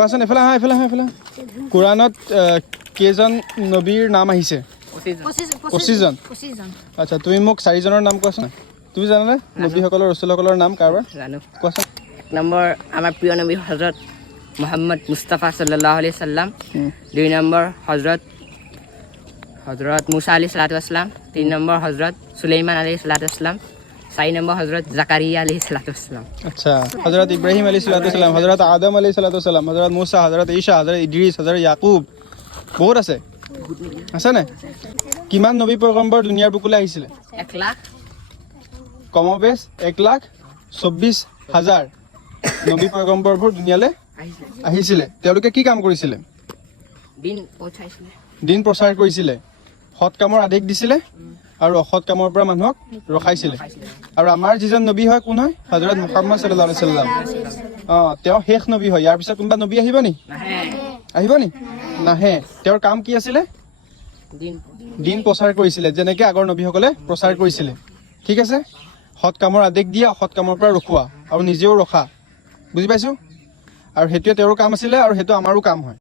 কোৱাচোন এফালে আহা কোৰাণত কেইজন নবীৰ নাম আহিছে 25 জন আচ্ছা তুমি মোক 4 জনৰ নাম কোৱাচোন তুমি জানানে নবীসকলৰ ৰাসূলসকলৰ নাম কাৰবাৰ জানো কোৱাচোন নম্বৰ আমাৰ প্ৰিয় নবী হযৰত মুহাম্মদ মুস্তাফা সাল্লাল্লাহু আলাইহি সাল্লাম 2 নম্বৰ হযৰত মুসা আলাইহিস সালাতু ওয়াসসালাম 3 নম্বৰ হযৰত সুলাইমান আলাইহিস সালাতু ওয়াসসালাম 4 নম্বৰ হযৰত জাকারিয়া আলাইহিস সালাতু ওয়াসসালাম আচ্ছা হযরত ইব্রাহিম আলাইহিস সালাতু ওয়াসসালাম হযরত আদম আলাইহিস সালাতু ওয়াসসালাম হযরত মুসা হযরত ঈসা হযরত ইদ্রিস হযরত ইয়াকুব বহুত আছে না কিমান নবী পয়গম্বৰ দুনিয়াৰ বুকুলৈ আহিছিল 1 লাখ কমবেশ 1,24,000 নবী পয়গম্বৰবোৰ দুনিয়ালৈ আহিছিল তেওঁলোকে কি কাম কৰিছিল দিন প্ৰচাৰ কৰিছিল সৎ কামৰ আদেশ দিছিল আৰু অসৎ কামৰ পৰা মানুহক ৰখাইছিল আৰু আমাৰ যিজন নবী হয় কোন হয় হযৰত মুহাম্মদ সাল্লাল্লাহু আলাইহি সাল্লাম তেওঁ শেষ নবী হয় ইয়াৰ পিছত কোনবা নবী আহিব নি নাহে তেওঁৰ কাম কি আছিল দিন প্ৰচাৰ কৰিছিল যেনেকৈ আগৰ নবীসকলে প্ৰচাৰ কৰিছিল ঠিক আছে সৎ কামৰ আদেশ দিয়া অসৎ কামৰ পৰা ৰখোৱা আৰু নিজেও ৰখা বুজি পাইছো আৰু হেতুৱে তেওঁৰ কাম আছিল আৰু হেতু আমাৰো কাম হয়